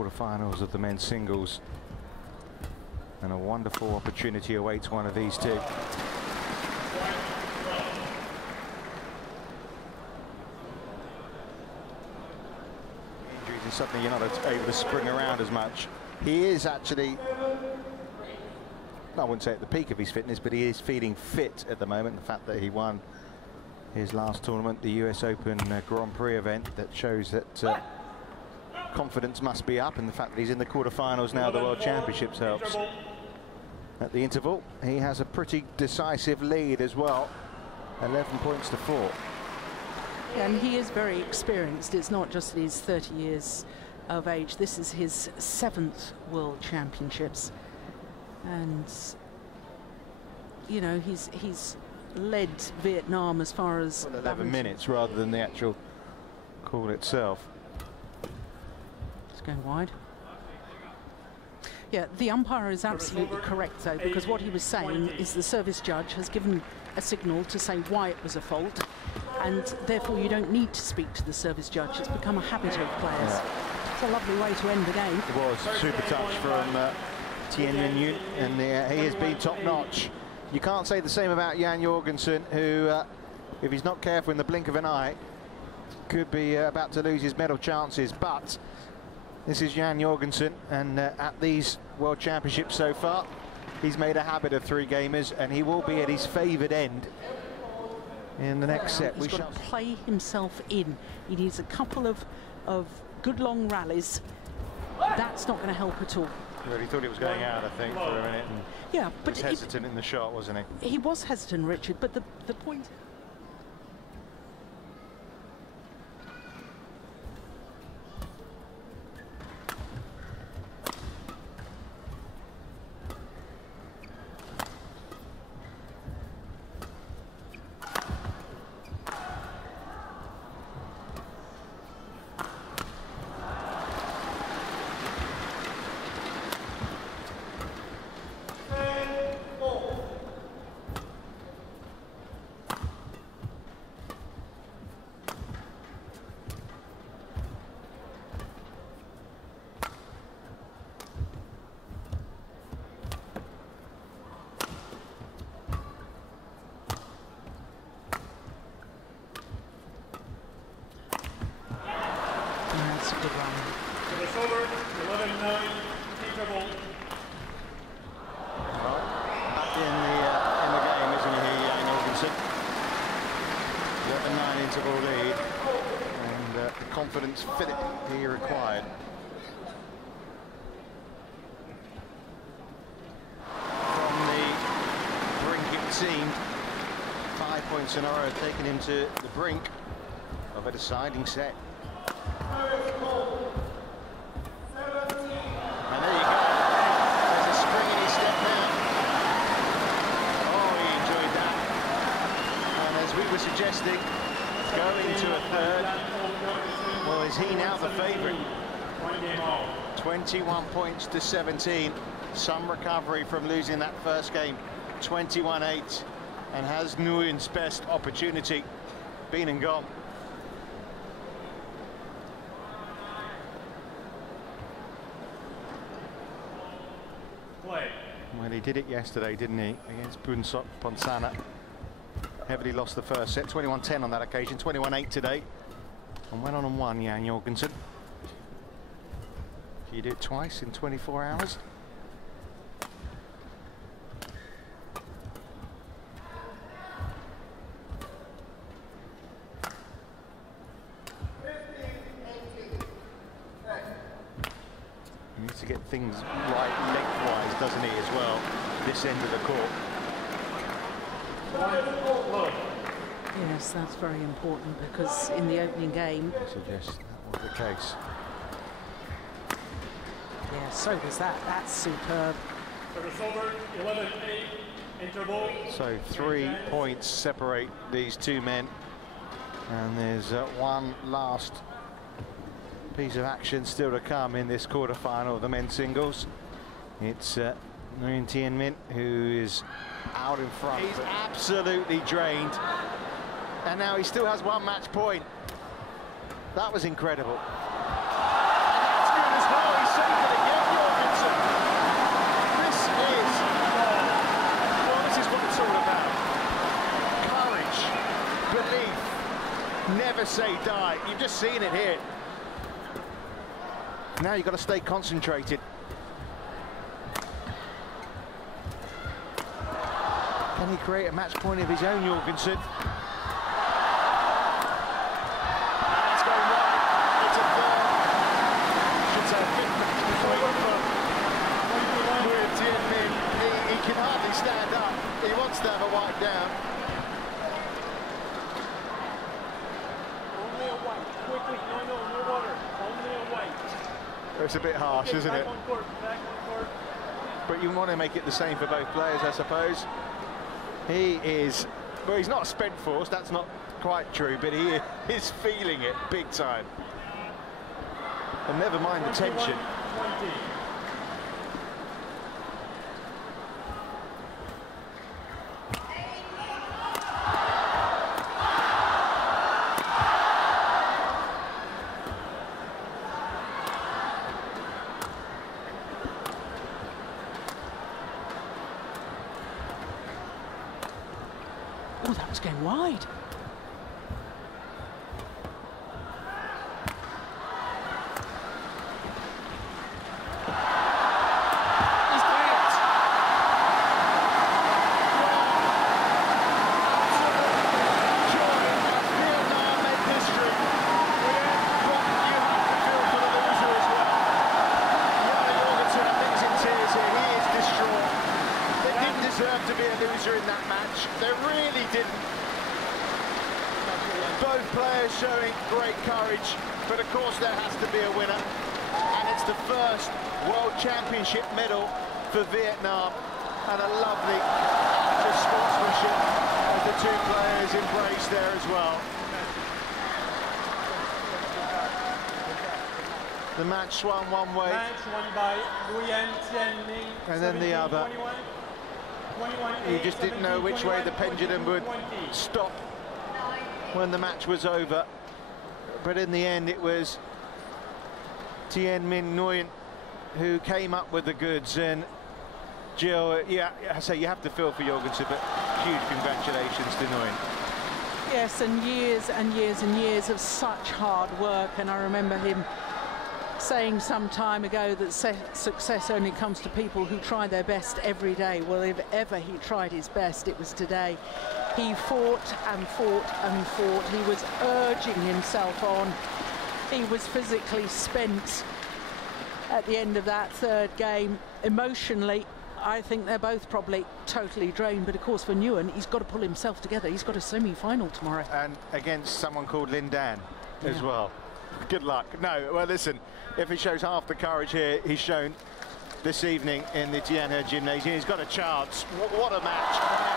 quarterfinals of the men's singles. And a wonderful opportunity awaits one of these two. Injuries, and suddenly you're not able to spring around as much. He is actually, I wouldn't say at the peak of his fitness, but he is feeling fit at the moment. The fact that he won his last tournament, the US Open Grand Prix event, that shows that confidence must be up, and the fact that he's in the quarterfinals now, the World Championships helps. At the interval, he has a pretty decisive lead as well, 11 points to 4. And he is very experienced. It's not just that he's 30 years of age. This is his 7th World Championships. And, you know, he's led Vietnam as far as 11 minutes rather than the actual call itself. It's going wide. Yeah, the umpire is absolutely correct, though, because what he was saying is the service judge has given a signal to say why it was a fault, and therefore you don't need to speak to the service judge. It's become a habit of players. Yeah. It's a lovely way to end the game. It was super touch from TianHe Nguyen, and he has been top-notch. You can't say the same about Jan Jorgensen, who, if he's not careful in the blink of an eye, could be about to lose his medal chances. But this is Jan Jorgensen, and at these World Championships so far, he's made a habit of 3-gamers, and he will be at his favoured end in the next set. He's got to play himself in. He needs a couple of good long rallies. That's not going to help at all. Well, he thought it was going out, I think, for a minute. And yeah, but he was hesitant in the shot, wasn't he? He was hesitant, Richard, but the point... Confidence fit he required. From the brink, it seemed 5 points in a row taking him to the brink of a deciding set. And there you go. There's a spring in his step now. Oh, he enjoyed that. And as we were suggesting, going to a third. Well, is he now the favourite? 21 points to 17. Some recovery from losing that first game, 21-8, and has Nguyen's best opportunity been and gone. Well, he did it yesterday, didn't he, against Ponsana. Heavily lost the first set, 21-10 on that occasion, 21-8 today. And went on and won, Jan Jorgensen. Can you do it twice in 24 hours? He needs to get things right lengthwise, doesn't he, as well, this end of the court. Yes, that's very important, because in the opening game... I suggest that was the case. Yeah, so was that. That's superb. Service over, 11-8, interval. So 3 points separate these two men. And there's one last piece of action still to come in this quarterfinal of the men's singles. It's Nguyen Tien Minh, who is out in front. He's absolutely drained. And now he still has 1 match point. That was incredible. And that's good as well. He safely, Nguyen Jorgensen. This is what it's all about. Courage, belief, never say die. You've just seen it here. Now you've got to stay concentrated. Can he create a match point of his own, Jorgensen? It's going right. It's a third. Should say a fifth match point for Nguyen Tien Minh. He can hardly stand up. He wants to have a wipe down. Only a white. Quickly. No water. Only a white. It's a bit harsh, okay, isn't it? Back on court. But you want to make it the same for both players, I suppose. He is, well, he's not spent force, that's not quite true, but he is feeling it big time. And never mind the tension. 20. Oh, that was going wide. He's cleared. Vietnam made history. But you have to feel for the loser as well. Nguyen Jorgensen, I think, is in tears here. He is distraught. They didn't deserve to be a loser in that match. They really didn't. Both players showing great courage, but of course there has to be a winner. And it's the first World Championship medal for Vietnam. And a lovely act of sportsmanship as the two players embrace there as well. The match swung one way. Match won by Nguyen Tien Minh. And then the other. 21, You just didn't know which way the pendulum would stop when the match was over. But in the end, it was Tien Minh Nguyen who came up with the goods. And Jill, yeah, I say you have to feel for Jorgensen, but huge congratulations to Nguyen. Yes, and years and years and years of such hard work. And I remember him saying some time ago that success only comes to people who try their best every day. Well, if ever he tried his best, it was today. He fought and fought and fought. He was urging himself on. He was physically spent at the end of that third game. Emotionally, I think they're both probably totally drained. But of course, for Nguyen, he's got to pull himself together. He's got a semi-final tomorrow. And against someone called Linh Dan as well. Good luck. No, well, listen, if he shows half the courage here he's shown this evening in the TianHe gymnasium, he's got a chance. What a match.